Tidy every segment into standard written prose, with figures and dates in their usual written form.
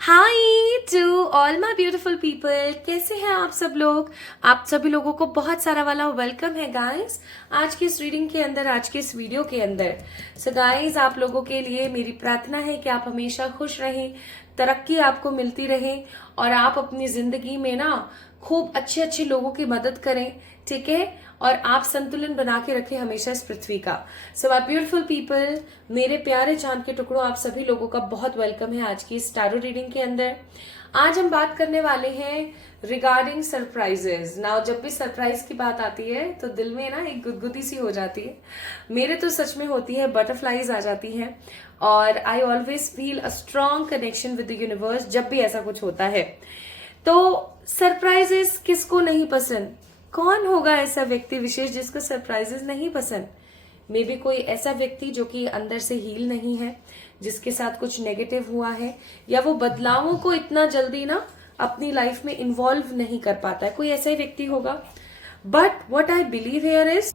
Hi to all my beautiful people. कैसे हैं आप सब लोग? आप सभी लोगों को बहुत सारा वाला वेलकम है गाइस आज की इस रीडिंग के अंदर, आज के इस वीडियो के अंदर। सो गाइस, आप लोगों के लिए मेरी प्रार्थना है कि आप हमेशा खुश रहें, तरक्की आपको मिलती रहे और आप अपनी जिंदगी में ना खूब अच्छे अच्छे लोगों की मदद करें, ठीक है? और आप संतुलन बना के रखें हमेशा इस पृथ्वी का। सो माय ब्यूटीफुल पीपल, मेरे प्यारे चांद के टुकड़ों, आप सभी लोगों का बहुत वेलकम है आज की इस टैरो रीडिंग के अंदर। आज हम बात करने वाले हैं रिगार्डिंग सरप्राइजेस। नाउ जब भी सरप्राइज की बात आती है तो दिल में ना एक गुदगुदी सी हो जाती है। मेरे तो सच में होती है, बटरफ्लाईज आ जाती हैं और I always feel a strong connection with the universe जब भी ऐसा कुछ होता है। तो सरप्राइजेस किसको नहीं पसंद? कौन होगा ऐसा व्यक्ति विशेष जिसको सरप्राइजेस नहीं पसंद? मे बी कोई ऐसा व्यक्ति जो कि अंदर से हील नहीं है, जिसके साथ कुछ नेगेटिव हुआ है, या वो बदलावों को इतना जल्दी ना अपनी लाइफ में इन्वॉल्व नहीं कर पाता है। कोई ऐसा ही व्यक्ति होगा। But what I believe here is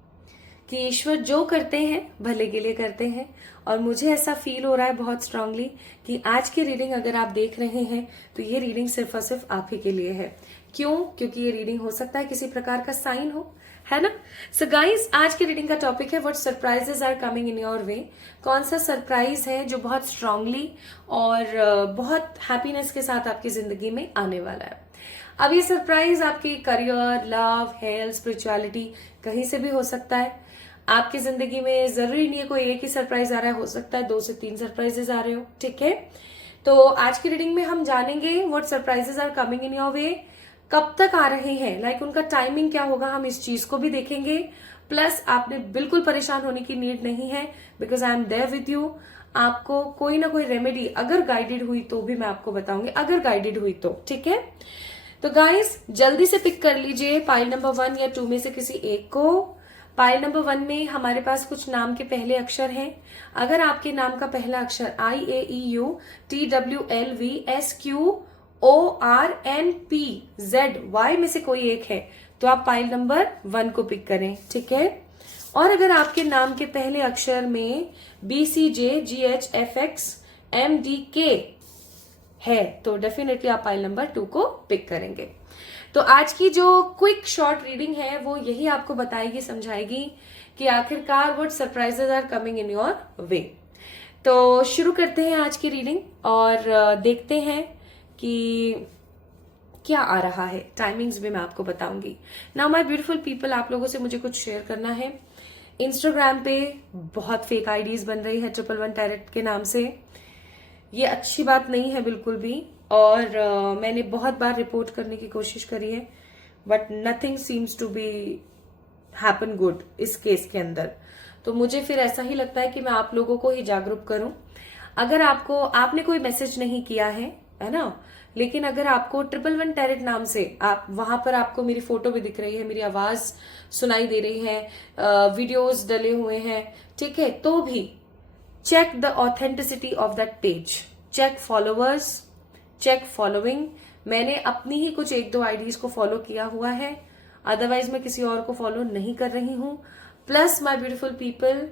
कि ईश्वर जो करते हैं भले के लिए करते हैं। और मुझे ऐसा फील हो रहा है बहुत स्ट्रांगली कि आज की रीडिंग अगर आप देख रहे हैं तो ये रीडिंग सिर्फ और सिर्फ आप ही के लिए है। क्यों? क्योंकि ये रीडिंग हो सकता है किसी प्रकार का साइन हो, है ना? सो गाइस, आज की रीडिंग का टॉपिक है what surprises are coming in your way. कौन सा सरप्राइज है जो बहुत स्ट्रांगली और बहुत हैप्पीनेस के साथ आपकी जिंदगी में आने वाला है। अब ये सरप्राइज आपकी करियर, लव, हेल्थ, स्पिरिचुअलिटी कहीं से भी हो सकता है। आपकी जिंदगी में जरूरी नहीं है कोई एक ही सरप्राइज आ रहा है, हो सकता है 2 से 3 सरप्राइजेस आ रहे हो, ठीक है? तो आज की रीडिंग में हम जानेंगे what surprises are coming in your way, कब तक आ रहे हैं, लाइक उनका टाइमिंग क्या होगा, हम इस चीज को भी देखेंगे। प्लस आपने बिल्कुल परेशान होने की नीड नहीं है, because I am there with you. आपको कोई ना कोई रेमेडी अगर गाइडेड हुई तो भी मैं आपको बताऊंगी, अगर गाइडेड हुई तो, ठीक है? तो गाइस, जल्दी से पिक कर लीजिए पाइल नंबर 1 या 2 में से किसी एक को। पाइल नंबर 1 में हमारे पास कुछ नाम के पहले अक्षर हैं। अगर आपके नाम का पहला अक्षर IAEUTWLVSQORNPZY में से कोई एक है तो आप पाइल नंबर 1 को पिक करें, ठीक है? और अगर आपके नाम के पहले अक्षर में BCJGHFXMDK है तो डेफिनेटली आप पाइल नंबर 2 को पिक करेंगे। तो आज की जो क्विक शॉर्ट रीडिंग है वो यही आपको बताएगी, समझाएगी कि आखिरकार what surprises are coming in your way. तो शुरू करते हैं आज की रीडिंग और देखते हैं कि क्या आ रहा है। टाइमिंग्स भी मैं आपको बताऊंगी। नाउ माय ब्यूटीफुल पीपल, आप लोगों से मुझे कुछ शेयर करना है। इंस्टाग्राम पे बहुत फेक आईडीज बन रही है 111 टैरेट के नाम से। ये अच्छी बात नहीं है बिल्कुल भी। और मैंने बहुत बार रिपोर्ट करने की कोशिश करी है, but nothing seems to be happen good इस केस के अंदर। तो मुझे फिर ऐसा ही लगता है कि मैं आप लोगों को ही जागरूक करूं। अगर आपने कोई मैसेज नहीं किया है ना, लेकिन अगर आपको 111 टैरेट नाम से आप वहां पर आपको मेरी फोटो भी दिख रही है, मेरी आवाज सुनाई दे रही है, वीडियोस डले हुए हैं, ठीक है, तो भी check the authenticity of that page, check followers, check following. मैंने अपनी ही कुछ 1-2 आईडीज को फॉलो किया हुआ है, अदरवाइज मैं किसी और को फॉलो नहीं कर रही हूं। प्लस माय ब्यूटीफुल पीपल,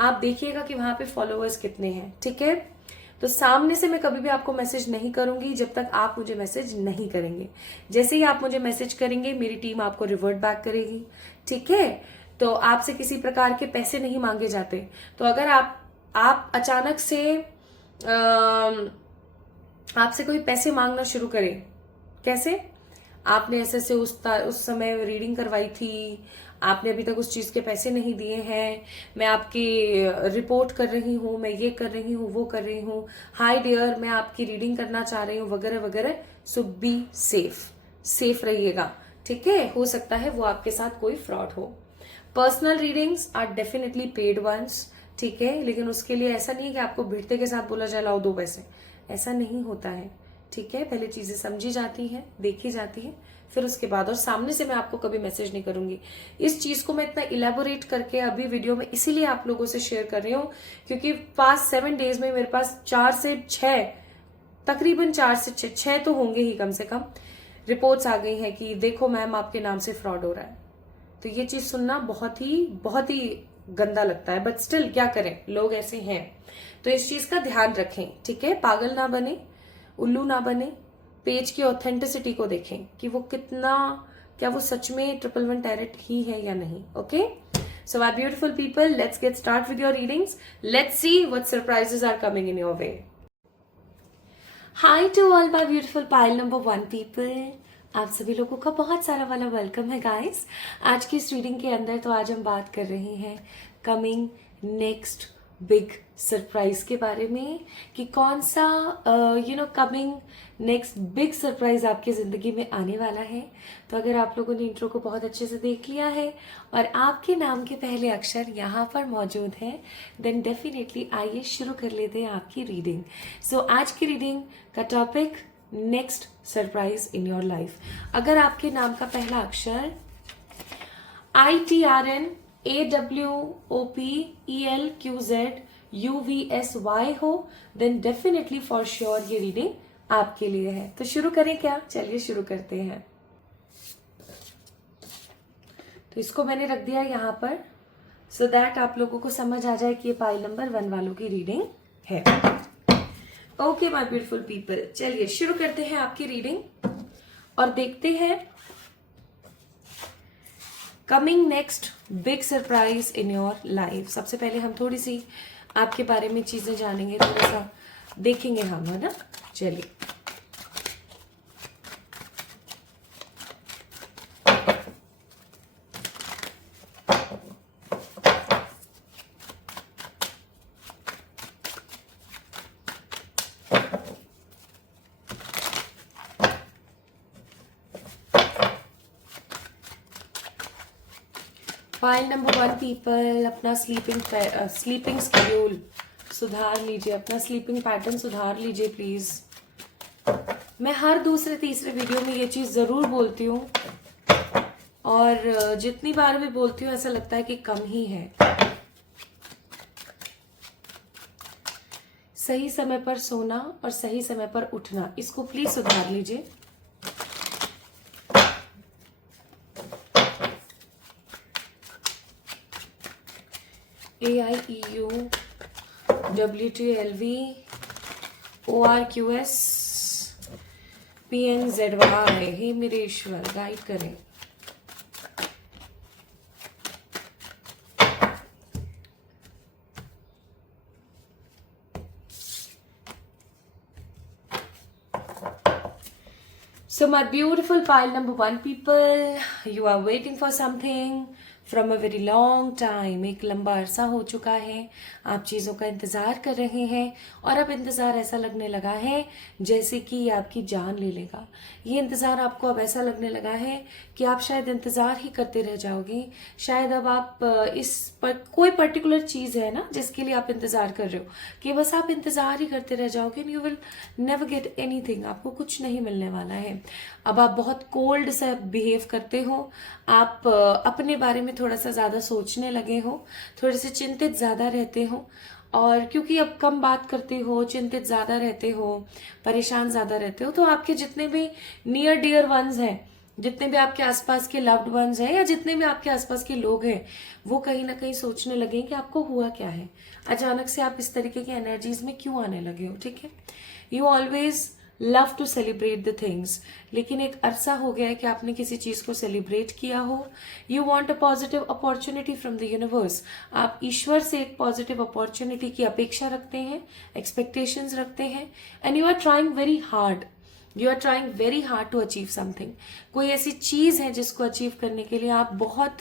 आप देखिएगा कि वहां पे फॉलोअर्स कितने हैं, ठीक है? तो सामने से मैं कभी भी आपको मैसेज नहीं करूंगी जब तक आप मुझे मैसेज नहीं करेंगे। जैसे ही आप मुझे मैसेज करेंगे मेरी टीम आपको रिवर्ट बैक करेगी, ठीक है? तो आपसे किसी प्रकार के पैसे नहीं मांगे जाते। तो अगर आप अचानक से आपसे कोई पैसे मांगना शुरू करे, कैसे? आपने ऐसे से उस समय रीडिंग करवाई थी, आपने अभी तक उस चीज के पैसे नहीं दिए हैं, मैं आपकी रिपोर्ट कर रही हूँ, मैं ये कर रही हूँ, वो कर रही हूँ, हाय डियर मैं आपकी रीडिंग करना चाह रही हूँ, वगैरह वगैरह। सो बी सेफ रहिएगा, ठीक है? हो सकता है वो आपके साथ कोई फ्रॉड हो। Personal readings are definitely paid ones, ठीक है? लेकिन उसके लिए ऐसा नहीं है कि आपको भिड़ते के साथ बोला जाए लाओ 2 पैसे, ऐसा नहीं होता है, ठीक है? पहले चीजें समझी जाती हैं, देखी जाती है, फिर उसके बाद। और सामने से मैं आपको कभी मैसेज नहीं करूंगी। इस चीज को मैं इतना इलेबोरेट करके अभी वीडियो में इसीलिए आप लोगों से शेयर कर रही हूँ क्योंकि पास्ट 7 डेज में मेरे पास 4 से 6, तकरीबन 4 से 6 तो होंगे ही कम से कम, रिपोर्ट्स आ गई हैं कि देखो मैम आपके नाम से फ्रॉड हो रहा है। तो ये चीज सुनना बहुत ही गंदा लगता है, बट स्टिल क्या करें, लोग ऐसे हैं। तो इस चीज का ध्यान रखें, ठीक है? पागल ना बने, उल्लू ना बने, पेज की ऑथेंटिसिटी को देखें कि वो कितना, क्या वो सच में 111 टैरेट ही है या नहीं. Okay, so my beautiful people, let's get start with your readings. Let's see what surprises are coming in your way. Hi to all my beautiful pile number 1 people. आप सभी लोगों का बहुत सारा वाला वेलकम है गाइस. आज की इस रीडिंग के अंदर तो आज हम बात कर रहे हैं कमिंग नेक्स्ट बिग सरप्राइज के बारे में कि कौन सा कमिंग नेक्स्ट बिग सरप्राइज आपकी जिंदगी में आने वाला है. तो अगर आप लोगों ने इंट्रो को बहुत अच्छे से देख लिया है और आपके नाम के पहले अक्षर यहाँ पर मौजूद है, देन डेफिनेटली आइए शुरू कर लेते हैं आपकी रीडिंग. सो आज की रीडिंग का topic next surprise in your life. अगर आपके नाम का पहला अक्षर ITRNAWOPELQZUVSY हो, देन डेफिनेटली फॉर श्योर ये रीडिंग आपके लिए है. तो शुरू करें क्या? चलिए शुरू करते हैं. तो इसको मैंने रख दिया यहाँ पर सो दैट आप लोगों को समझ आ जाए कि ये पाइल नंबर 1 वालों की रीडिंग है. ओके माय ब्यूटीफुल पीपल, चलिए शुरू करते हैं आपकी रीडिंग और देखते हैं coming next big surprise in your life. सबसे पहले हम थोड़ी सी आपके बारे में चीजें जानेंगे, थोड़ा सा देखेंगे हम, है ना. चलिए फाइल नंबर 1 पीपल, अपना स्लीपिंग स्केड्यूल सुधार लीजिए, अपना स्लीपिंग पैटर्न सुधार लीजिए प्लीज. मैं हर दूसरे तीसरे वीडियो में ये चीज जरूर बोलती हूँ और जितनी बार भी बोलती हूँ ऐसा लगता है कि कम ही है. सही समय पर सोना और सही समय पर उठना, इसको प्लीज सुधार लीजिए. AIEU WTLV ORQS PNZY, हे मेरे ईश्वर गाइड करें. So my beautiful pile number 1 people, you are waiting for something from a very long time. एक लंबा अरसा हो चुका है, आप चीज़ों का इंतज़ार कर रहे हैं और अब इंतज़ार ऐसा लगने लगा है जैसे कि ये आपकी जान ले लेगा. ये इंतज़ार आपको अब ऐसा लगने लगा है कि आप शायद इंतज़ार ही करते रह जाओगे. शायद अब आप कोई पर्टिकुलर चीज़ है ना जिसके लिए आप इंतज़ार कर रहे हो कि बस आप इंतज़ार ही करते रह जाओगे and you will never get anything. आपको कुछ नहीं मिलने वाला है. अब आप बहुत कोल्ड से बिहेव करते हो, आप अपने बारे में थोड़ा सा ज्यादा सोचने लगे हो, थोड़े से चिंतित ज्यादा रहते हो और क्योंकि अब कम बात करते हो, चिंतित ज्यादा रहते हो, परेशान ज्यादा रहते हो, तो आपके जितने भी नियर डियर वंस हैं, जितने भी आपके आसपास के लव्ड वंस हैं या जितने भी आपके आसपास के लोग हैं, वो कहीं ना कहीं सोचने लगे कि आपको हुआ क्या है, अचानक से आप इस तरीके की एनर्जीज में क्यों आने लगे हो. ठीक है, you always love to celebrate the things, लेकिन एक अरसा हो गया है कि आपने किसी चीज को सेलिब्रेट किया हो. You want a positive opportunity from the universe. आप ईश्वर से एक पॉजिटिव अपॉर्चुनिटी की अपेक्षा रखते हैं, एक्सपेक्टेशंस रखते हैं and you are trying very hard. You are trying very hard to achieve something. कोई ऐसी चीज है जिसको अचीव करने के लिए आप बहुत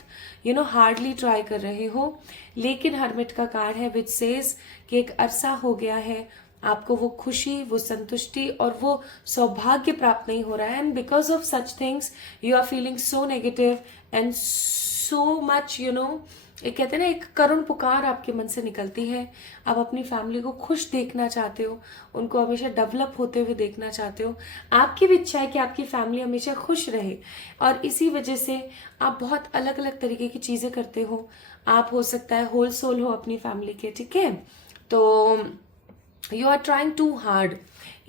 हार्डली ट्राई कर रहे हो, लेकिन हर्मिट का कार्ड है विच सेज कि एक अरसा हो गया है, आपको वो खुशी, वो संतुष्टि और वो सौभाग्य प्राप्त नहीं हो रहा है. And because of such things you are feeling so negative and so much एक कहते हैं ना, एक करुण पुकार आपके मन से निकलती है. आप अपनी फैमिली को खुश देखना चाहते हो, उनको हमेशा डेवलप होते हुए देखना चाहते हो. आपकी भी इच्छा है कि आपकी फैमिली हमेशा खुश रहे और इसी वजह से आप बहुत अलग अलग तरीके की चीजें करते हो. आप हो सकता है होल सोल हो अपनी फैमिली के. ठीक है, तो you are trying to hard.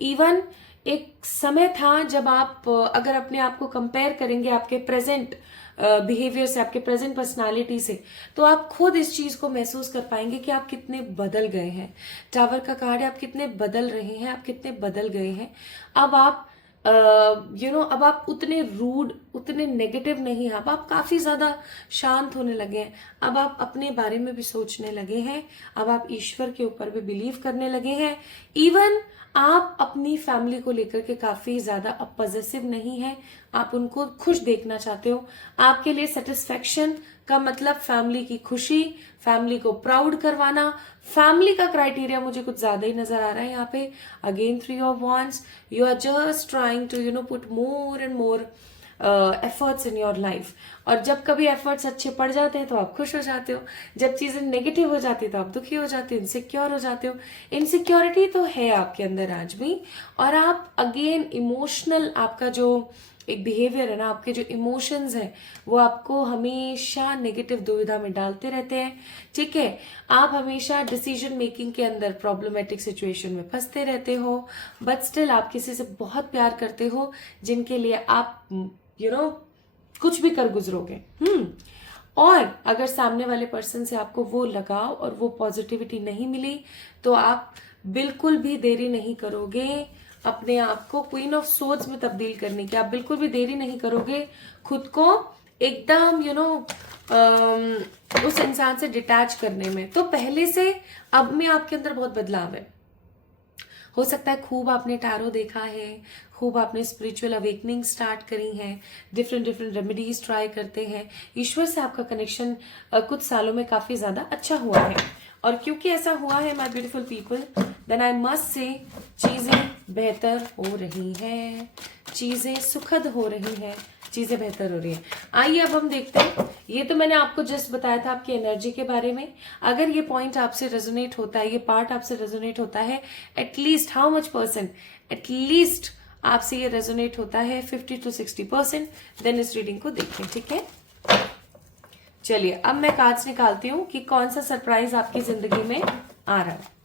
Even एक समय था जब आप अगर अपने आप को कंपेयर करेंगे आपके प्रेजेंट बिहेवियर से, आपके प्रेजेंट पर्सनालिटी से, तो आप खुद इस चीज को महसूस कर पाएंगे कि आप कितने बदल गए हैं। टावर का कार्ड है, आप कितने बदल रहे हैं, आप कितने बदल गए हैं। अब आप अब आप उतने रूड, उतने नेगेटिव नहीं हैं। अब आप काफी ज्यादा शांत होने लगे हैं। अब आप अपने बारे में भी सोचने लगे हैं। अब आप ईश्वर के ऊपर भी बिलीव करने लगे हैं। इवन आप अपनी फैमिली को लेकर के काफी ज्यादा अब पॉजिटिव नहीं है। आप उनको खुश देखना चाहते हो। आपके लिए सेटिस्फेक्शन का मतलब फैमिली की खुशी, फैमिली को प्राउड करवाना। फैमिली का क्राइटेरिया मुझे कुछ ज्यादा ही नजर आ रहा है यहाँ पे। Again 3 of wands, you are just trying to put more and more efforts in your life. और जब कभी एफर्ट्स अच्छे पड़ जाते हैं तो आप खुश हो जाते हो। जब चीजें नेगेटिव हो जाती है तो आप दुखी हो जाते हो, इनसिक्योर हो जाते हो। इनसिक्योरिटी तो है आपके अंदर आज भी। और आप अगेन इमोशनल, आपका जो एक बिहेवियर है ना, आपके जो इमोशंस हैं वो आपको हमेशा नेगेटिव दुविधा में डालते रहते हैं। ठीक है, आप हमेशा डिसीजन मेकिंग के अंदर प्रॉब्लमेटिक सिचुएशन में फंसते रहते हो। बट स्टिल आप किसी से बहुत प्यार करते हो, जिनके लिए आप कुछ भी कर गुजरोगे। और अगर सामने वाले पर्सन से आपको वो लगाव और वो पॉजिटिविटी नहीं मिली तो आप बिल्कुल भी देरी नहीं करोगे अपने आप को क्वीन ऑफ सोर्ड्स में तब्दील करने की। आप बिल्कुल भी देरी नहीं करोगे खुद को एकदम उस इंसान से डिटैच करने में। तो पहले से अब में आपके अंदर बहुत बदलाव है। हो सकता है खूब आपने टैरो देखा है, खूब आपने स्पिरिचुअल अवेकनिंग स्टार्ट करी है, डिफरेंट डिफरेंट रेमेडीज ट्राई करते हैं। ईश्वर से आपका कनेक्शन कुछ सालों में काफी ज्यादा अच्छा हुआ है। और क्योंकि ऐसा हुआ है my beautiful people, then I must say चीजें बेहतर हो रही हैं, चीजें सुखद हो रही हैं, चीजें बेहतर हो रही हैं। आइए अब हम देखते हैं। ये तो मैंने आपको जस्ट बताया था आपकी एनर्जी के बारे में। अगर ये पॉइंट आपसे रेजोनेट होता है, ये पार्ट आपसे रेजोनेट होता है, at least how much percent, at least आपसे ये रेजोनेट होता है 50 to 60%, देन इस रीडिंग को देखते हैं। ठीक है, चलिए अब मैं कार्ड्स निकालती हूँ कि कौन सा सरप्राइज आपकी जिंदगी में आ रहा है।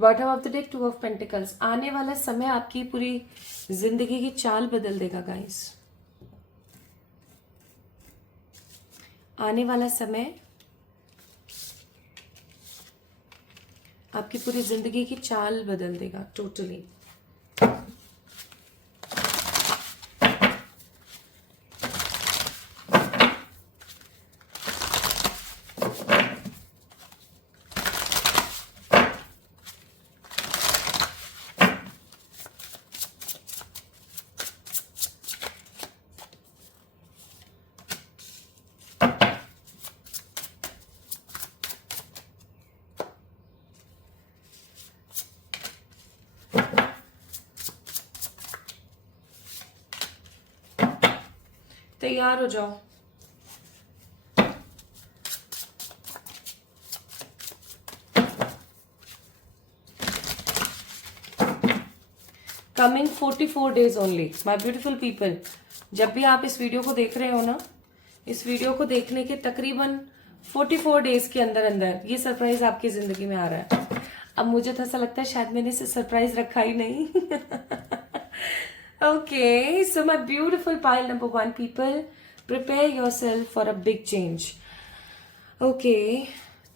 Bottom of the deck 2 of pentacles. आने वाला समय आपकी पूरी जिंदगी की चाल बदल देगा गाइस। आने वाला समय आपकी पूरी जिंदगी की चाल बदल देगा टोटली। तैयार हो जाओ। Coming 44 days only my beautiful people. जब भी आप इस वीडियो को देख रहे हो ना, इस वीडियो को देखने के तकरीबन 44 डेज के अंदर अंदर ये सरप्राइज आपकी जिंदगी में आ रहा है। अब मुझे तो ऐसा लगता है शायद मैंने इसे सरप्राइज रखा ही नहीं। Okay, so my beautiful pile number 1 people, prepare yourself for a big change. Okay,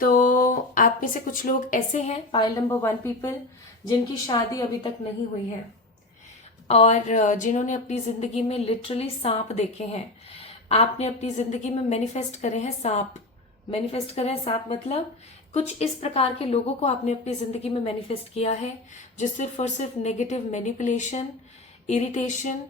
तो आप में से कुछ लोग ऐसे हैं पाइल नंबर 1 पीपल जिनकी शादी अभी तक नहीं हुई है और जिन्होंने अपनी जिंदगी में लिटरली सांप देखे हैं। आपने अपनी जिंदगी में मैनिफेस्ट करे हैं सांप। मैनिफेस्ट करे हैं सांप मतलब कुछ इस प्रकार के लोगों को आपने अपनी जिंदगी में मैनिफेस्ट किया है जो सिर्फ और सिर्फ नेगेटिव मैनिपुलेशन, इरिटेशन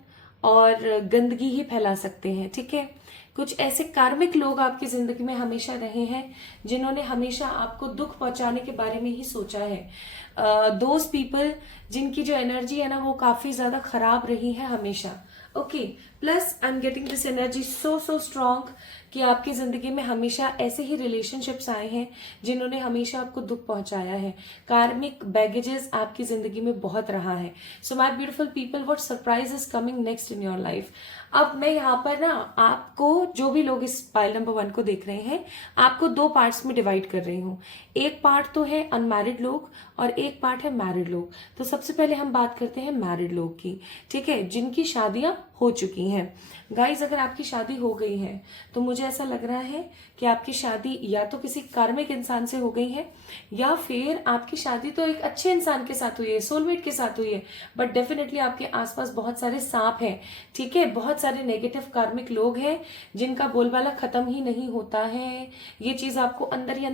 और गंदगी ही फैला सकते हैं। ठीक है, कुछ ऐसे कार्मिक लोग आपकी जिंदगी में हमेशा रहे हैं जिन्होंने हमेशा आपको दुख पहुंचाने के बारे में ही सोचा है। दोज पीपल जिनकी जो एनर्जी है ना वो काफी ज्यादा खराब रही है हमेशा। Okay, plus I am getting this energy so strong कि आपकी जिंदगी में हमेशा ऐसे ही रिलेशनशिप्स आए हैं जिन्होंने हमेशा आपको दुख पहुंचाया है। कार्मिक बैगेजेस आपकी जिंदगी में बहुत रहा है। So my beautiful people, what surprise is coming next in your life. अब मैं यहाँ पर ना आपको, जो भी लोग इस पाइल नंबर 1 को देख रहे हैं, आपको 2 पार्ट्स में डिवाइड कर रही हूँ। एक पार्ट तो है अनमैरिड लोग और एक पार्ट है मैरिड लोग। तो सबसे पहले हम बात करते हैं मैरिड लोग की, ठीक है, जिनकी शादियां हो चुकी हैं। गाइज, अगर आपकी शादी हो गई है तो मुझे ऐसा लग रहा है कि आपकी शादी या तो किसी कार्मिक इंसान से हो गई है या फिर आपकी शादी तो एक अच्छे इंसान के साथ हुई है, सोलमेट के साथ हुई है, बट डेफिनेटली आपके आसपास बहुत सारे सांप हैं। ठीक है, बहुत सारे नेगेटिव कार्मिक लोग हैं जिनका बोलबाला खत्म ही नहीं होता है। ये चीज आपको अंदर ही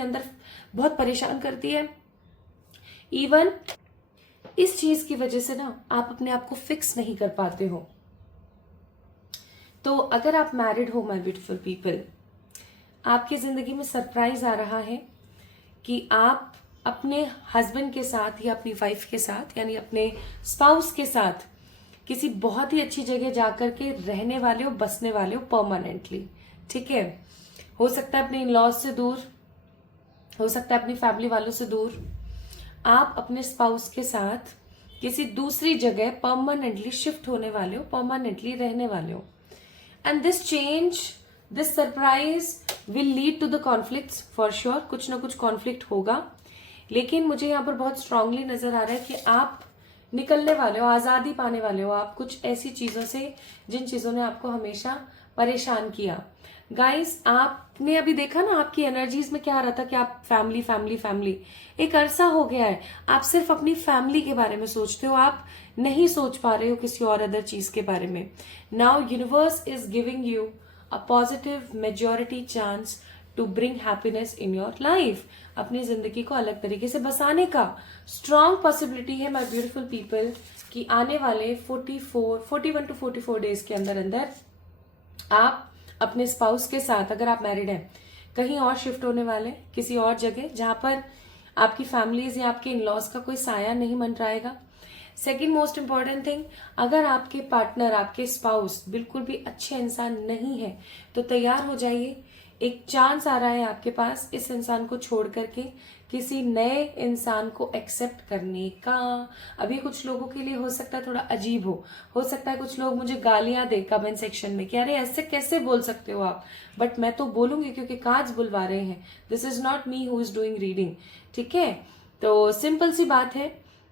अंदर बहुत परेशान करती है। इवन इस चीज की वजह से ना आप अपने आप को फिक्स नहीं कर पाते हो। तो अगर आप मैरिड हो माय ब्यूटीफुल पीपल, आपकी जिंदगी में सरप्राइज आ रहा है कि आप अपने हस्बैंड के साथ या अपनी वाइफ के साथ यानी अपने स्पाउस के साथ किसी बहुत ही अच्छी जगह जाकर के रहने वाले हो, बसने वाले हो परमानेंटली। ठीक है, हो सकता है अपने इन लॉज से दूर, हो सकता है अपनी फैमिली वालों से दूर। आप अपने स्पाउस के साथ किसी दूसरी जगह परमानेंटली शिफ्ट होने वाले हो, परमानेंटली रहने वाले हो। And this change, this surprise will lead to the conflicts for sure. कुछ ना कुछ कॉन्फ्लिक्ट होगा, लेकिन मुझे यहाँ पर बहुत स्ट्रांगली नजर आ रहा है कि आप निकलने वाले हो, आजादी पाने वाले हो आप कुछ ऐसी चीजों से जिन चीजों ने आपको हमेशा परेशान किया। गाइस, आपने अभी देखा ना आपकी एनर्जीज में क्या आ रहा था कि आप फैमिली फैमिली फैमिली, एक अरसा हो गया है आप सिर्फ अपनी फैमिली के बारे में सोचते हो, आप नहीं सोच पा रहे हो किसी और अदर चीज के बारे में। Now universe is giving you a positive majority chance to bring happiness in your life. अपनी जिंदगी को अलग तरीके से बसाने का स्ट्रॉन्ग पॉसिबिलिटी है माय ब्यूटीफुल पीपल कि आने वाले 41 टू 44 डेज के अंदर अंदर आप अपने स्पाउस के साथ, अगर आप मैरिड हैं, कहीं और शिफ्ट होने वाले, किसी और जगह जहां पर आपकी फैमिलीज या आपके इन लॉज का कोई साया नहीं मंडराएगा। सेकेंड मोस्ट इंपॉर्टेंट थिंग, अगर आपके पार्टनर, आपके स्पाउस बिल्कुल भी अच्छे इंसान नहीं है तो तैयार हो जाइए, एक चांस आ रहा है आपके पास इस इंसान को छोड़ करके किसी नए इंसान को एक्सेप्ट करने का। अभी कुछ लोगों के लिए हो सकता है थोड़ा अजीब हो सकता है कुछ लोग मुझे गालियां दे कमेंट सेक्शन में कि अरे ऐसे कैसे बोल सकते हो आप, बट मैं तो बोलूंगी क्योंकि कार्ड्स बुलवा रहे हैं। This is not me who is doing reading. ठीक है, तो सिंपल सी बात है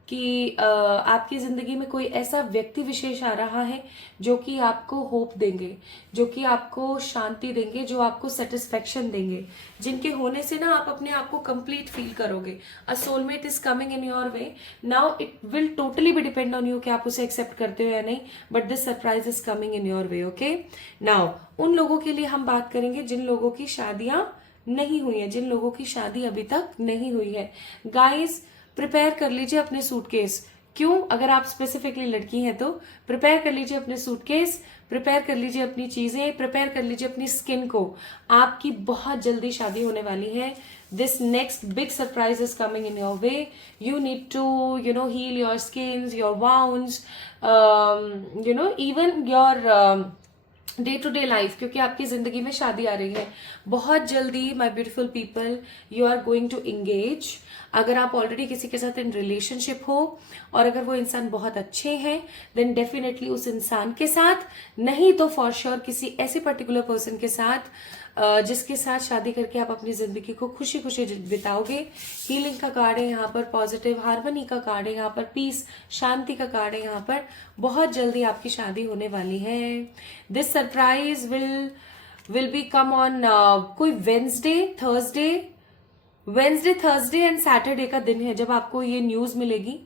कि आपकी जिंदगी में कोई ऐसा व्यक्ति विशेष आ रहा है जो कि आपको होप देंगे, जो कि आपको शांति देंगे, जो आपको सेटिस्फेक्शन देंगे, जिनके होने से ना आप अपने आप को कंप्लीट फील करोगे। अ soulmate is coming in your way. Now it will totally B depend on you कि आप उसे एक्सेप्ट करते हो या नहीं, but this surprise is coming in your way. Okay, now उन लोगों के लिए हम बात करेंगे जिन लोगों की शादियां नहीं हुई है, जिन लोगों की शादी अभी तक नहीं हुई है। गाइज, प्रिपेयर कर लीजिए अपने सूटकेस। क्यों? अगर आप स्पेसिफिकली लड़की हैं तो प्रिपेयर कर लीजिए अपने सूटकेस, प्रिपेयर कर लीजिए अपनी चीजें, प्रिपेयर कर लीजिए अपनी स्किन को। आपकी बहुत जल्दी शादी होने वाली है। This next big surprise is coming in your way. You need to heal your skin, your wounds, even your day to day life, क्योंकि आपकी जिंदगी में शादी आ रही है बहुत जल्दी। My beautiful people, you are going to engage. अगर आप ऑलरेडी किसी के साथ इन रिलेशनशिप हो और अगर वो इंसान बहुत अच्छे हैं देन डेफिनेटली उस इंसान के साथ, नहीं तो फॉर श्योर किसी ऐसे पर्टिकुलर पर्सन के साथ जिसके साथ शादी करके आप अपनी जिंदगी को खुशी खुशी बिताओगे। हीलिंग का कार्ड है यहाँ पर, पॉजिटिव हार्मनी का कार्ड है यहाँ पर, पीस शांति का कार्ड है यहाँ पर। बहुत जल्दी आपकी शादी होने वाली है। This surprise will be come on कोई वेंसडे, थर्सडे एंड सैटरडे का दिन है जब आपको ये न्यूज मिलेगी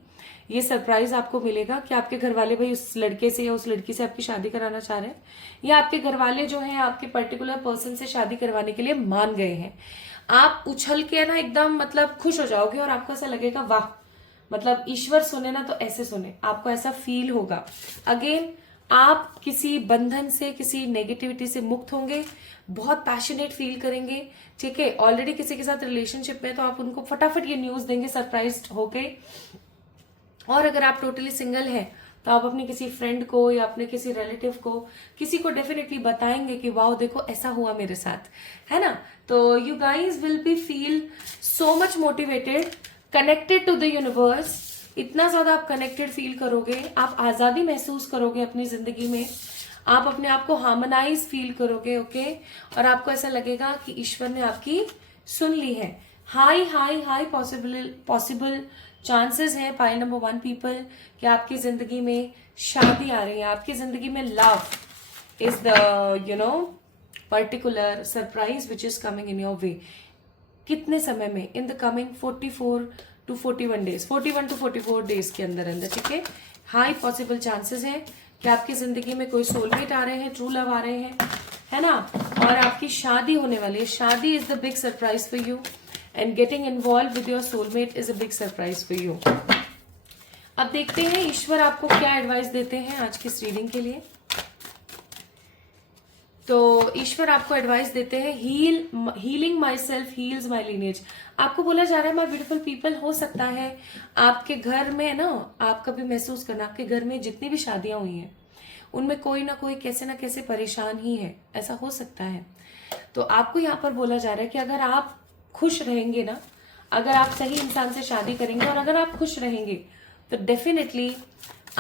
ये सरप्राइज आपको मिलेगा कि आपके घर वाले भाई उस लड़के से या उस लड़की से आपकी शादी कराना चाह रहे हैं, या आपके घर वाले जो है आपके पर्टिकुलर पर्सन से शादी करवाने के लिए मान गए हैं। आप उछल के ना एकदम मतलब खुश हो जाओगे और आपको ऐसा लगेगा वाह, मतलब ईश्वर सुने ना तो ऐसे सुने, आपको ऐसा फील होगा। अगेन आप किसी बंधन से, किसी नेगेटिविटी से मुक्त होंगे, बहुत पैशनेट फील करेंगे, ठीक है। ऑलरेडी किसी के साथ रिलेशनशिप में तो आप उनको फटाफट ये न्यूज देंगे सरप्राइज होके। और अगर आप टोटली सिंगल हैं तो आप अपने किसी फ्रेंड को या अपने किसी रिलेटिव को, किसी को डेफिनेटली बताएंगे कि वाओ देखो ऐसा हुआ मेरे साथ, है ना। तो you guys will be feel so much motivated, connected to the universe. इतना ज्यादा आप कनेक्टेड फील करोगे, आप आजादी महसूस करोगे अपनी जिंदगी में, आप अपने आप को हार्मोनाइज फील करोगे, ओके। और आपको ऐसा लगेगा कि ईश्वर ने आपकी सुन ली है। High high high possible chances है पाइल नंबर 1 पीपल कि आपकी जिंदगी में शादी आ रही है, आपकी जिंदगी में love is the particular surprise which is coming in your वे। कितने समय में? In the coming 44 to 41 days, 41 to 44 days के अंदर अंदर, ठीक है। हाई पॉसिबल चांसेस है कि आपकी जिंदगी में कोई सोलमेट आ रहे हैं, ट्रू लव आ रहे हैं, है ना। और आपकी शादी होने वाली है। शादी is the big surprise for you and getting involve with your soulmate is a big surprise for you. अब देखते हैं ईश्वर आपको क्या एडवाइस देते हैं आज की रीडिंग के लिए। तो ईश्वर आपको एडवाइस देते हैं, healing my self heels my lineage. आपको बोला जा रहा है माई ब्यूटीफुल पीपल, हो सकता है आपके घर में ना, आप कभी महसूस करना आपके घर में जितनी भी शादियां हुई हैं उनमें कोई ना कोई कैसे ना कैसे परेशान ही है, ऐसा हो सकता है। तो आपको यहाँ पर बोला जा रहा है कि अगर आप खुश रहेंगे ना, अगर आप सही इंसान से शादी करेंगे और अगर आप खुश रहेंगे तो डेफिनेटली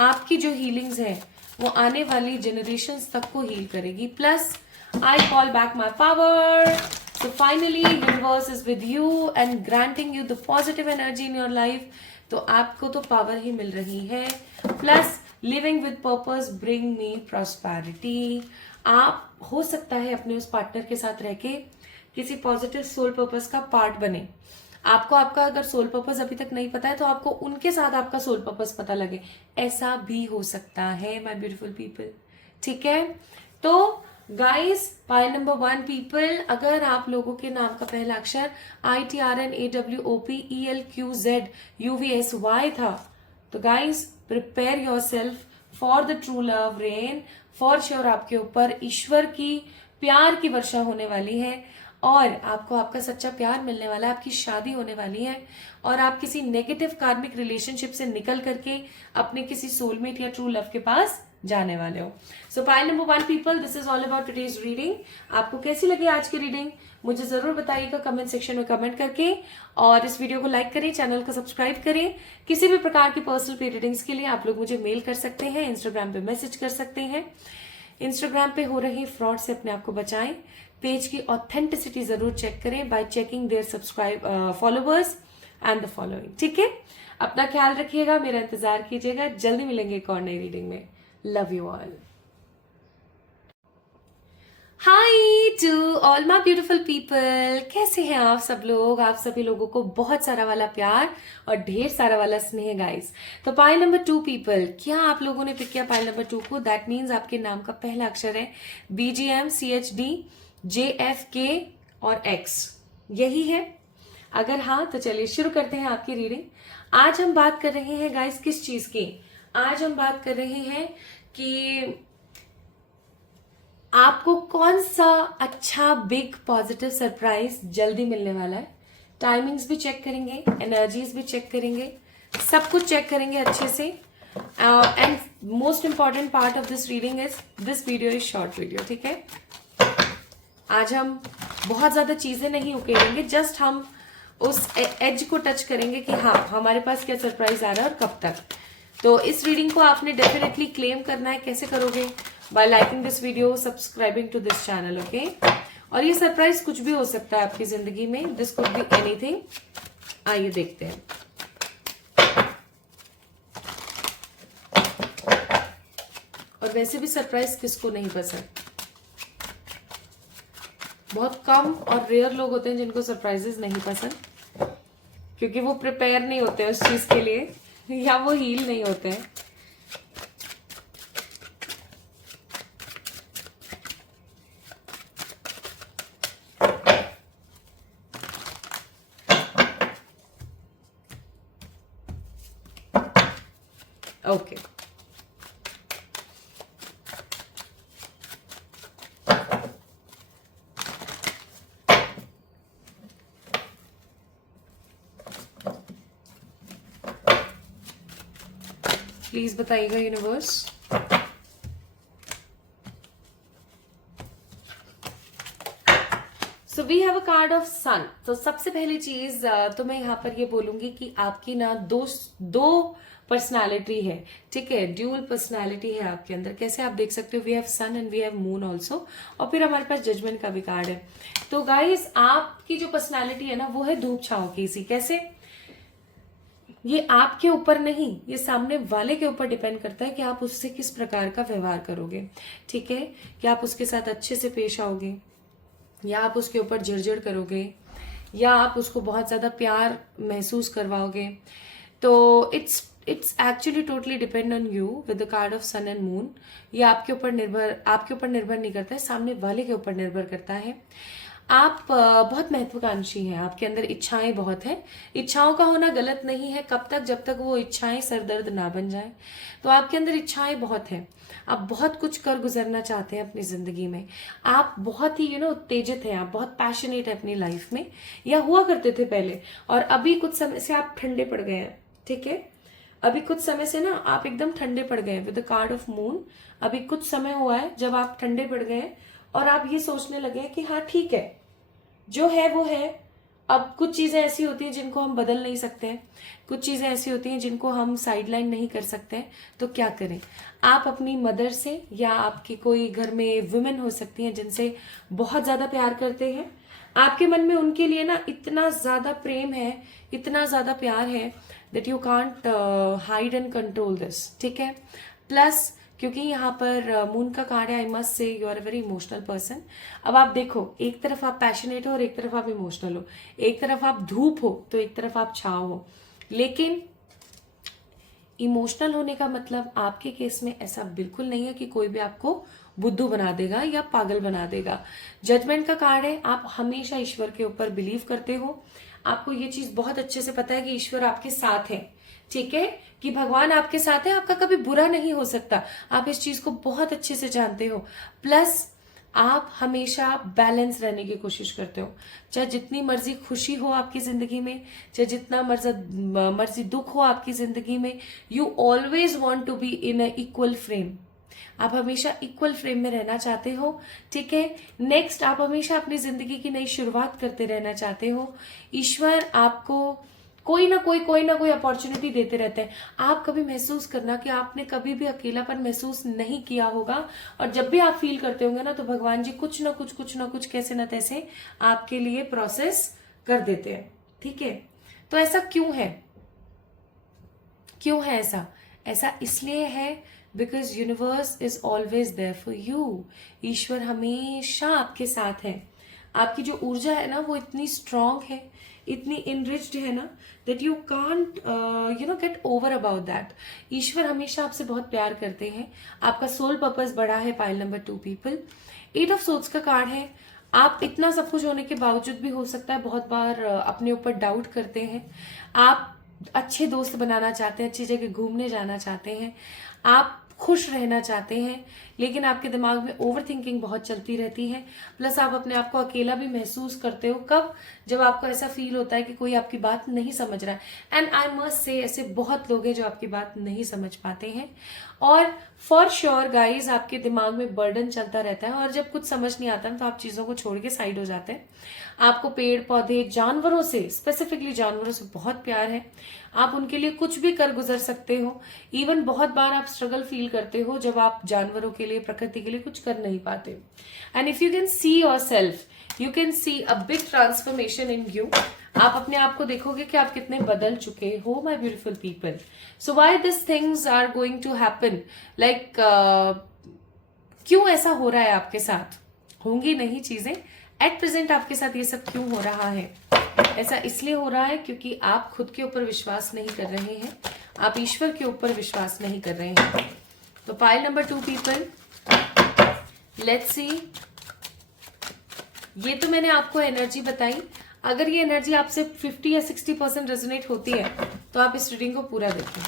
आपकी जो हीलिंग्स है वो आने वाली जनरेशंस तक को हील करेगी। Plus I call back my power. So finally universe is with you and granting you the positive energy in your life. तो आपको तो पावर ही मिल रही है। Plus living with purpose bring me prosperity. आप हो सकता है अपने उस पार्टनर के साथ रह के किसी पॉजिटिव सोल पर्पस का पार्ट बने। आपको आपका अगर सोल पर्पस अभी तक नहीं पता है तो आपको उनके साथ आपका सोल पर्पस पता लगे, ऐसा भी हो सकता है माय ब्यूटीफुल पीपल, ठीक है। तो गाइस पाइल नंबर 1 पीपल, अगर आप लोगों के नाम का पहला अक्षर ITRNAWOPELQZUVSY था तो guys prepare your self for the true love rain. For sure आपके ऊपर ईश्वर की प्यार की वर्षा होने वाली है और आपको आपका सच्चा प्यार मिलने वाला है, आपकी शादी होने वाली है और आप किसी नेगेटिव कार्मिक रिलेशनशिप से निकल करके अपने किसी सोलमेट या ट्रू लव के पास जाने वाले हो। सो pile number 1 people, this is all about today's reading. आपको कैसी लगी आज की रीडिंग मुझे जरूर बताइएगा कमेंट सेक्शन में कमेंट करके, और इस वीडियो को लाइक करें, चैनल को सब्सक्राइब करें। किसी भी प्रकार की पर्सनल प्री रीडिंग्स के लिए आप लोग मुझे मेल कर सकते हैं, इंस्टाग्राम पे मैसेज कर सकते हैं। इंस्टाग्राम पे हो रहे फ्रॉड से अपने आप को बचाएं। पेज की ऑथेंटिसिटी जरूर चेक करें bye checking there followers and the following, ठीक है। अपना ख्याल रखिएगा, मेरा इंतजार कीजिएगा, जल्दी मिलेंगे एक और नई रीडिंग में। Love you all. Hi to all my beautiful people, कैसे हैं आप सब लोग? आप सभी लोगों को बहुत सारा वाला प्यार और ढेर सारा वाला स्नेह गाइस। तो पाइल नंबर 2 पीपल, क्या आप लोगों ने पिक किया पाइल नंबर 2 को? दैट मीन्स आपके नाम का पहला अक्षर है BGM CHD JFK और X, यही है? अगर हाँ तो चलिए शुरू करते हैं आपकी रीडिंग। आज हम बात कर रहे हैं गाइस किस चीज की? आज हम बात कर रहे हैं कि आपको कौन सा अच्छा बिग पॉजिटिव सरप्राइज जल्दी मिलने वाला है। टाइमिंग्स भी चेक करेंगे, एनर्जीज भी चेक करेंगे, सब कुछ चेक करेंगे अच्छे से। And most important part of this reading is this video is short video, ठीक है। आज हम बहुत ज्यादा चीजें नहीं उकेलेंगे, जस्ट हम उस एज को टच करेंगे कि हाँ हमारे पास क्या सरप्राइज आ रहा है और कब तक। तो इस रीडिंग को आपने डेफिनेटली क्लेम करना है। कैसे करोगे? By liking this video, subscribing to this channel, okay. और ये सरप्राइज कुछ भी हो सकता है आपकी जिंदगी में, दिस कुड बी एनीथिंग। आइए देखते हैं। और वैसे भी सरप्राइज किसको नहीं पसंद? बहुत कम और रेयर लोग होते हैं जिनको सरप्राइजेस नहीं पसंद, क्योंकि वो प्रिपेयर नहीं होते उस चीज के लिए। या वो हील नहीं होते हैं। ओके प्लीज बताइएगा universe. So we have a card of sun. तो सबसे पहली चीज तो मैं यहाँ पर ये बोलूंगी कि आपकी ना दो पर्सनालिटी है, ठीक है, ड्यूअल पर्सनालिटी है आपके अंदर। कैसे आप देख सकते हो, we have sun and we have moon also, और फिर हमारे पास जजमेंट का भी कार्ड है। तो गाइस आपकी जो पर्सनालिटी है ना वो है धूप छांव की सी। कैसे, ये आपके ऊपर नहीं, ये सामने वाले के ऊपर डिपेंड करता है कि आप उससे किस प्रकार का व्यवहार करोगे, ठीक है, कि आप उसके साथ अच्छे से पेश आओगे, या आप उसके ऊपर झिड़झिड़ करोगे, या आप उसको बहुत ज्यादा प्यार महसूस करवाओगे। तो it's actually totally depend on you with the card of sun and moon. ये आपके ऊपर निर्भर नहीं करता है, सामने वाले के ऊपर निर्भर करता है। आप बहुत महत्वाकांक्षी हैं, आपके अंदर इच्छाएं बहुत हैं। इच्छाओं का होना गलत नहीं है, कब तक, जब तक वो इच्छाएं सरदर्द ना बन जाए। तो आपके अंदर इच्छाएं बहुत हैं, आप बहुत कुछ कर गुजरना चाहते हैं अपनी जिंदगी में। आप बहुत ही उत्तेजित हैं, आप बहुत पैशनेट है अपनी लाइफ में, या हुआ करते थे पहले, और अभी कुछ समय से आप ठंडे पड़ गए हैं, ठीक है। अभी कुछ समय से ना आप एकदम ठंडे पड़ गए with the card of moon. अभी कुछ समय हुआ है जब आप ठंडे पड़ गए और आप ये सोचने लगे हैं कि हाँ ठीक है, जो है वो है। अब कुछ चीजें ऐसी होती हैं जिनको हम बदल नहीं सकते हैं, कुछ चीजें ऐसी होती हैं जिनको हम साइडलाइन नहीं कर सकते हैं। तो क्या करें, आप अपनी मदर से, या आपकी कोई घर में वुमेन हो सकती हैं जिनसे बहुत ज्यादा प्यार करते हैं, आपके मन में उनके लिए ना इतना ज्यादा प्रेम है, इतना ज्यादा प्यार है that you can't hide and control this, ठीक है। प्लस क्योंकि यहाँ पर मून का कार्ड है, I must say you are a very emotional person. अब आप देखो, एक तरफ आप पैशनेट हो और एक तरफ आप इमोशनल हो, एक तरफ आप धूप हो तो एक तरफ आप छाव हो। लेकिन इमोशनल होने का मतलब आपके केस में ऐसा बिल्कुल नहीं है कि कोई भी आपको बुद्धू बना देगा या पागल बना देगा। जजमेंट का कार्ड है, आप हमेशा ईश्वर के ऊपर बिलीव करते हो, आपको ये चीज बहुत अच्छे से पता है कि ईश्वर आपके साथ है, ठीक है, कि भगवान आपके साथ है, आपका कभी बुरा नहीं हो सकता। आप इस चीज को बहुत अच्छे से जानते हो। प्लस आप हमेशा बैलेंस रहने की कोशिश करते हो, चाहे जितनी मर्जी खुशी हो आपकी जिंदगी में, चाहे जितना मर्जी दुख हो आपकी जिंदगी में, you always want to be in a equal frame. आप हमेशा इक्वल फ्रेम में रहना चाहते हो, ठीक है। नेक्स्ट, आप हमेशा अपनी जिंदगी की नई शुरुआत करते रहना चाहते हो। ईश्वर आपको कोई ना कोई अपॉर्चुनिटी देते रहते हैं। आप कभी महसूस करना कि आपने कभी भी अकेलापन महसूस नहीं किया होगा, और जब भी आप फील करते होंगे ना तो भगवान जी कुछ ना कुछ कैसे ना तैसे आपके लिए प्रोसेस कर देते हैं, ठीक है। तो ऐसा क्यों है, क्यों है ऐसा? ऐसा इसलिए है because universe is always there for you. ईश्वर हमेशा आपके साथ है। आपकी जो ऊर्जा है ना वो इतनी स्ट्रांग है, इतनी इनरिच्ड है ना, that you can't get over about that. ईश्वर हमेशा आपसे बहुत प्यार करते हैं। आपका सोल पर्पस बड़ा है। Pile number 2 people. 8 of swords का कार्ड है। आप इतना सब कुछ होने के बावजूद भी हो सकता है बहुत बार अपने ऊपर डाउट करते हैं। आप अच्छे दोस्त बनाना चाहते हैं, अच्छी जगह घूमने जाना चाहते हैं, आप खुश रहना चाहते हैं, लेकिन आपके दिमाग में ओवर थिंकिंग बहुत चलती रहती है। प्लस आप अपने आप को अकेला भी महसूस करते हो। कब? जब आपको ऐसा फील होता है कि कोई आपकी बात नहीं समझ रहा है। एंड आई मस्ट से ऐसे बहुत लोग हैं जो आपकी बात नहीं समझ पाते हैं। और फॉर श्योर गाइज आपके दिमाग में बर्डन चलता रहता है, और जब कुछ समझ नहीं आता तो आप चीजों को छोड़ के साइड हो जाते हैं। आपको पेड़ पौधे जानवरों से, स्पेसिफिकली जानवरों से बहुत प्यार है। आप उनके लिए कुछ भी कर गुजर सकते हो। इवन बहुत बार आप स्ट्रगल फील करते हो जब आप जानवरों के लिए, प्रकृति के लिए कुछ कर नहीं पाते। And if you can see your self, you can see a big transformation in you. आप अपने आप को देखोगे कि आप कितने बदल चुके हो, my beautiful people. So why this things are going to happen, like क्यों ऐसा हो रहा है आपके साथ? होंगी नहीं चीजें, एट प्रेजेंट आपके साथ ये सब क्यों हो रहा है? ऐसा इसलिए हो रहा है क्योंकि आप खुद के ऊपर विश्वास नहीं कर रहे हैं, आप ईश्वर के ऊपर विश्वास नहीं कर रहे हैं। तो pile number 2 people, let's see. ये तो मैंने आपको एनर्जी बताई। अगर ये एनर्जी आपसे 50 या 60% रेजोनेट होती है तो आप इस रीडिंग को पूरा देखें।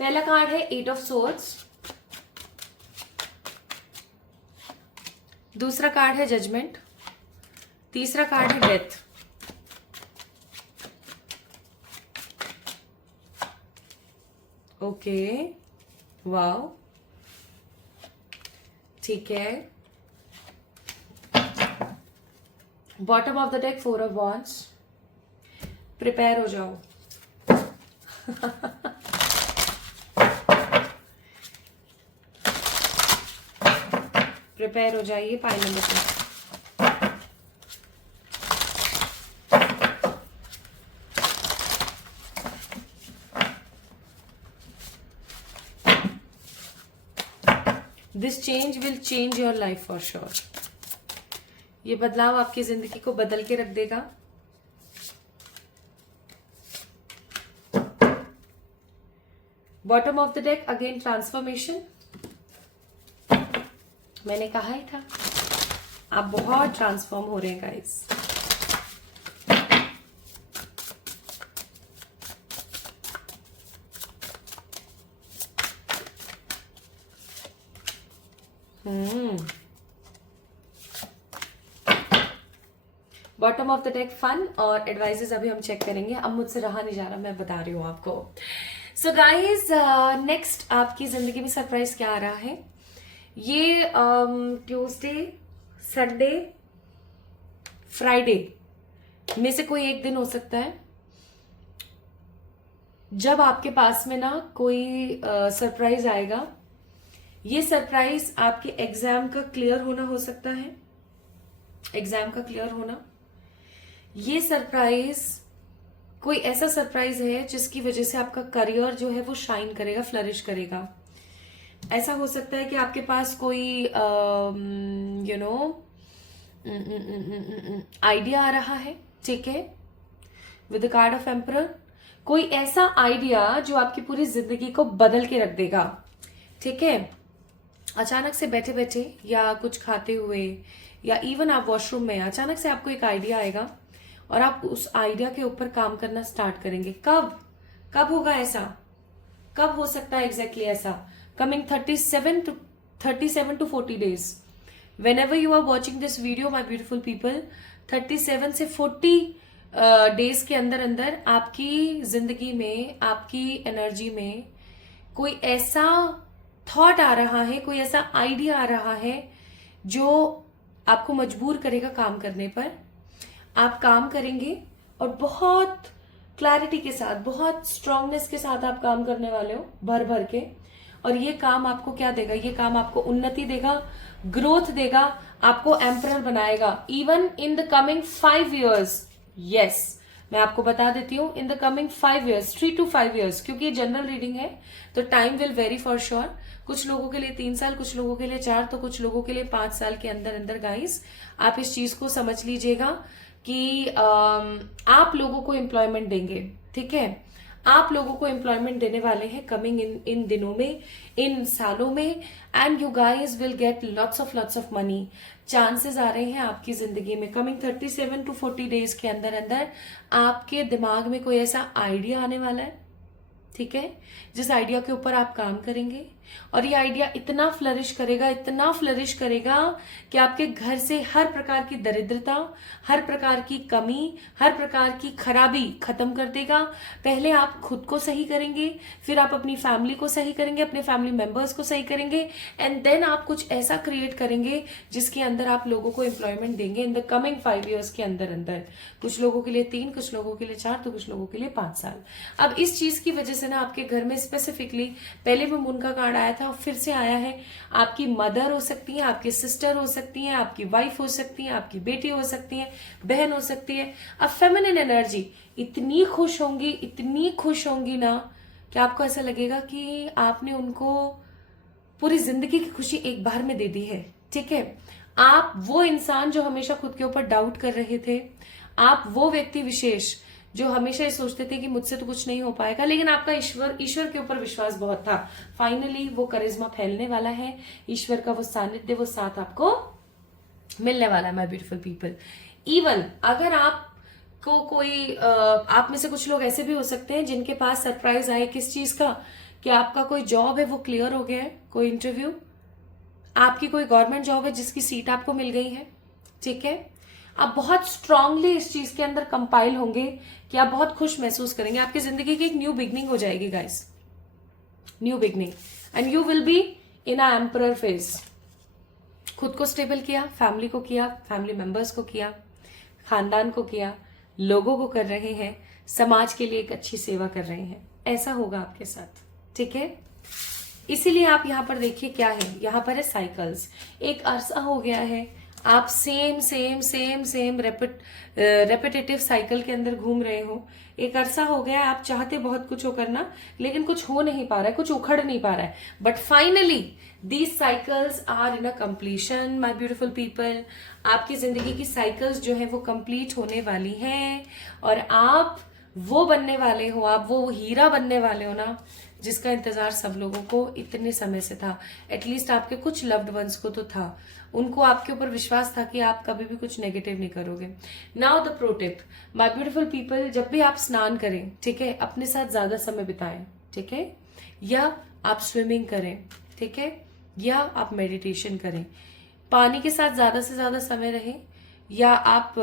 पहला कार्ड है 8 ऑफ सोर्ड्स, दूसरा कार्ड है जजमेंट, तीसरा कार्ड है डेथ, ओके वाओ, ठीक है। Bottom of the deck 4 of wands, prepare हो जाओ। प्रिपेयर हो जाइए pile number 2। This change will change your life for sure. ये बदलाव आपकी जिंदगी को बदल के रख देगा। Bottom of the deck again transformation. मैंने कहा ही था आप बहुत ट्रांसफॉर्म हो रहे हैं guys. Bottom of the deck fun और एडवाइजेस अभी हम चेक करेंगे। अब मुझसे रहा नहीं जा रहा, मैं बता रही हूं आपको। सो गाइस, नेक्स्ट आपकी जिंदगी में सरप्राइज क्या आ रहा है? ये ट्यूसडे, संडे, फ्राइडे में से कोई एक दिन हो सकता है जब आपके पास में ना कोई सरप्राइज आएगा। ये सरप्राइज आपके एग्जाम का क्लियर होना हो सकता है, एग्जाम का क्लियर होना। ये सरप्राइज कोई ऐसा सरप्राइज है जिसकी वजह से आपका करियर जो है वो शाइन करेगा, फ्लरिश करेगा। ऐसा हो सकता है कि आपके पास कोई यू नो आइडिया आ रहा है, ठीक है, with the card of emperor. कोई ऐसा आइडिया जो आपकी पूरी जिंदगी को बदल के रख देगा, ठीक है। अचानक से बैठे बैठे या कुछ खाते हुए या इवन आप वॉशरूम में, अचानक से आपको एक आइडिया आएगा और आप उस आइडिया के ऊपर काम करना स्टार्ट करेंगे। कब होगा ऐसा? कब हो सकता है एग्जैक्टली ऐसा? Coming 37 to 40 days. Whenever you are watching this video, my beautiful people, 37 से 40 डेज के अंदर अंदर आपकी जिंदगी में, आपकी एनर्जी में कोई ऐसा थॉट आ रहा है, कोई ऐसा आइडिया आ रहा है जो आपको मजबूर करेगा काम करने पर। आप काम करेंगे और बहुत क्लैरिटी के साथ, बहुत स्ट्रांगनेस के साथ आप काम करने वाले हो, भर भर के। और ये काम आपको क्या देगा? ये काम आपको उन्नति देगा, ग्रोथ देगा, आपको एम्परर बनाएगा। Even in the coming 5 years, yes, मैं आपको बता देती हूँ, in the coming 5 years, 3 to 5 years, क्योंकि ये जनरल रीडिंग है तो time will very for sure. कुछ लोगों के लिए 3 साल, कुछ लोगों के लिए 4, तो कुछ लोगों के लिए 5 साल के अंदर अंदर गाइस आप इस चीज को समझ लीजिएगा कि आप लोगों को एम्प्लॉयमेंट देंगे, ठीक है। आप लोगों को एम्प्लॉयमेंट देने वाले हैं कमिंग इन दिनों में, इन सालों में, and you guys will get lots of money. Chances आ रहे हैं आपकी जिंदगी में कमिंग 37 to 40 डेज के अंदर अंदर आपके दिमाग में कोई ऐसा आइडिया आने वाला है, ठीक है, जिस आइडिया के ऊपर आप काम करेंगे और ये आइडिया इतना फ्लरिश करेगा, इतना फ्लरिश करेगा कि आपके घर से हर प्रकार की दरिद्रता, हर प्रकार की कमी, हर प्रकार की खराबी खत्म कर देगा। पहले आप खुद को सही करेंगे, फिर आप अपनी फैमिली को सही करेंगे, अपने फैमिली मेंबर्स को सही करेंगे, एंड देन आप कुछ ऐसा क्रिएट करेंगे जिसके अंदर आप लोगों को एम्प्लॉयमेंट देंगे इन द कमिंग 5 years के अंदर अंदर। कुछ लोगों के लिए 3, कुछ लोगों के लिए 4, तो कुछ लोगों के लिए 5 साल। अब इस चीज की वजह से ना आपके घर में स्पेसिफिकली, पहले भी मून का कार्ड आया था, फिर से आया है, आपकी मदर हो सकती है, आपकी सिस्टर हो सकती है, आपकी वाइफ हो सकती है, आपकी बेटी हो सकती है, बहन हो सकती है। अब फेमिनिन एनर्जी इतनी खुश होंगी, इतनी खुश होंगी ना कि आपको ऐसा लगेगा कि आपने उनको पूरी जिंदगी की खुशी एक बार में दे दी है। ठीक है, आप वो इंसान जो हमेशा खुद के ऊपर डाउट कर रहे थे, आप वो व्यक्ति विशेष जो हमेशा ये सोचते थे कि मुझसे तो कुछ नहीं हो पाएगा, लेकिन आपका ईश्वर के ऊपर विश्वास बहुत था। फाइनली वो करिश्मा फैलने वाला है, ईश्वर का वो सानिध्य, वो साथ आपको मिलने वाला है, माय ब्यूटीफुल पीपल। इवन अगर आप को कोई आप में से कुछ लोग ऐसे भी हो सकते हैं जिनके पास सरप्राइज आए किस चीज का, कि आपका कोई जॉब है वो क्लियर हो गया है, कोई इंटरव्यू, आपकी कोई गवर्नमेंट जॉब है जिसकी सीट आपको मिल गई है। ठीक है, आप बहुत स्ट्रांगली इस चीज के अंदर कंपाइल होंगे कि आप बहुत खुश महसूस करेंगे। आपकी जिंदगी की एक न्यू बिगनिंग हो जाएगी guys, new beginning, and you will be in a emperor phase. खुद को स्टेबल किया, फैमिली को किया, फैमिली मेंबर्स को किया, खानदान को किया, लोगों को कर रहे हैं, समाज के लिए एक अच्छी सेवा कर रहे हैं, ऐसा होगा आपके साथ। ठीक है, इसीलिए आप यहाँ पर देखिए क्या है, यहाँ पर है साइकिल्स। एक अरसा हो गया है आप same same same same repetitive cycle के अंदर घूम रहे हो। एक अरसा हो गया आप चाहते बहुत कुछ हो करना, लेकिन कुछ हो नहीं पा रहा है, कुछ उखड़ नहीं पा रहा है। But finally these cycles are in a completion, my beautiful people. आपकी जिंदगी की साइकिल्स जो है वो कंप्लीट होने वाली हैं, और आप वो बनने वाले हो, आप वो हीरा बनने वाले हो ना जिसका इंतजार सब लोगों को इतने समय से था। एटलीस्ट आपके कुछ लव्ड वंस को तो था, उनको आपके ऊपर विश्वास था कि आप कभी भी कुछ नेगेटिव नहीं करोगे। Now the pro tip, my beautiful people, जब भी आप स्नान करें, ठीक है, अपने साथ ज्यादा समय बिताएं। ठीक है, या आप स्विमिंग करें, ठीक है, या आप मेडिटेशन करें, पानी के साथ ज्यादा से ज्यादा समय रहें, या आप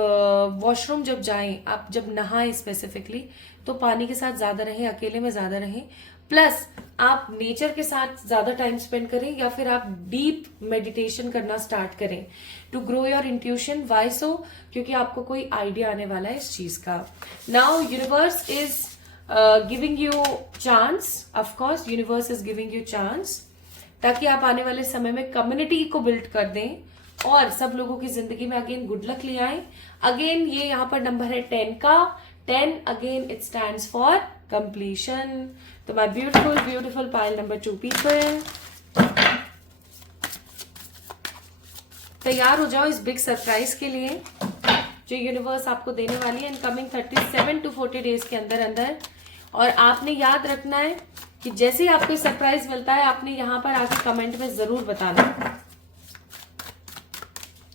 वॉशरूम जब जाएं, आप जब नहाएं स्पेसिफिकली, तो पानी के साथ ज्यादा रहें, अकेले में ज्यादा रहें, प्लस आप नेचर के साथ ज्यादा टाइम स्पेंड करें, या फिर आप डीप मेडिटेशन करना स्टार्ट करें to grow your intuition. Why so? क्योंकि आपको कोई आइडिया आने वाला है इस चीज का। Now universe is giving you chance, of course universe is giving you chance, ताकि आप आने वाले समय में कम्युनिटी को बिल्ड कर दें और सब लोगों की जिंदगी में अगेन गुड लक ले आए। अगेन ये यहाँ पर नंबर है 10 का, 10 again it stands for completion. तो my beautiful beautiful pile number 2 people, तैयार हो जाओ इस बिग सरप्राइज के लिए जो यूनिवर्स आपको देने वाली है इन कमिंग 37 to 40 डेज के अंदर अंदर। और आपने याद रखना है कि जैसे ही आपको सरप्राइज मिलता है आपने यहाँ पर आके कमेंट में जरूर बताना,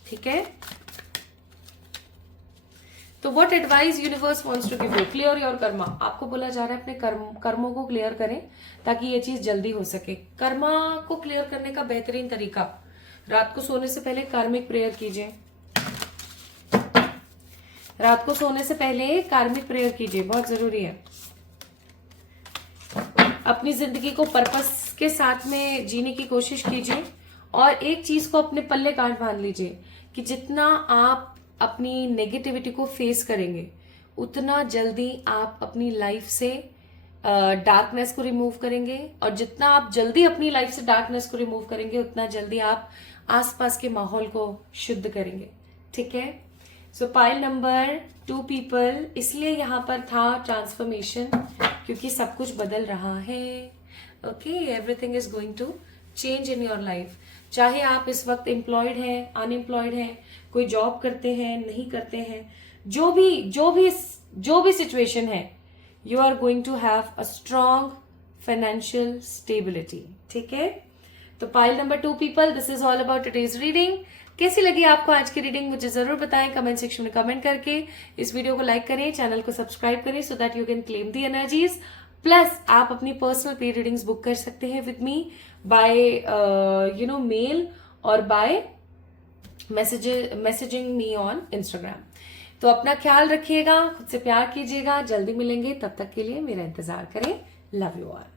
ठीक है। तो what advice universe wants to give you, clear your karma. आपको बोला जा रहा है अपने कर्मों को क्लियर करें ताकि ये चीज जल्दी हो सके। कर्मा को क्लियर करने का बेहतरीन तरीका, रात को सोने से पहले कार्मिक प्रेयर कीजिए। रात को सोने से पहले कार्मिक प्रेयर कीजिए, बहुत जरूरी है। अपनी जिंदगी को पर्पस के साथ में जीने की कोशिश कीजिए और एक चीज को अपने पल्ले गांठ बांध लीजिए कि जितना आप अपनी नेगेटिविटी को फेस करेंगे उतना जल्दी आप अपनी लाइफ से डार्कनेस को रिमूव करेंगे, और जितना आप जल्दी अपनी लाइफ से डार्कनेस को रिमूव करेंगे उतना जल्दी आप आसपास के माहौल को शुद्ध करेंगे, ठीक है। सो पाइल नंबर 2 पीपल, इसलिए यहाँ पर था ट्रांसफॉर्मेशन क्योंकि सब कुछ बदल रहा है। Okay, everything is going to change in your life. चाहे आप इस वक्त एम्प्लॉयड हैं, अनएम्प्लॉयड हैं, कोई जॉब करते हैं, नहीं करते हैं, जो भी सिचुएशन है, you are going to have a strong financial stability, ठीक है। तो pile number 2 people, this is all about today's reading. कैसी लगी आपको आज की रीडिंग मुझे जरूर बताएं कमेंट सेक्शन में कमेंट करके। इस वीडियो को लाइक करें, चैनल को सब्सक्राइब करें so that you can claim the energies. Plus आप अपनी पर्सनल पेड रीडिंग्स बुक कर सकते हैं विद मी बाय मेल और by messaging me on Instagram. तो अपना ख्याल रखिएगा, खुद से प्यार कीजिएगा, जल्दी मिलेंगे, तब तक के लिए मेरा इंतजार करें। Love you all.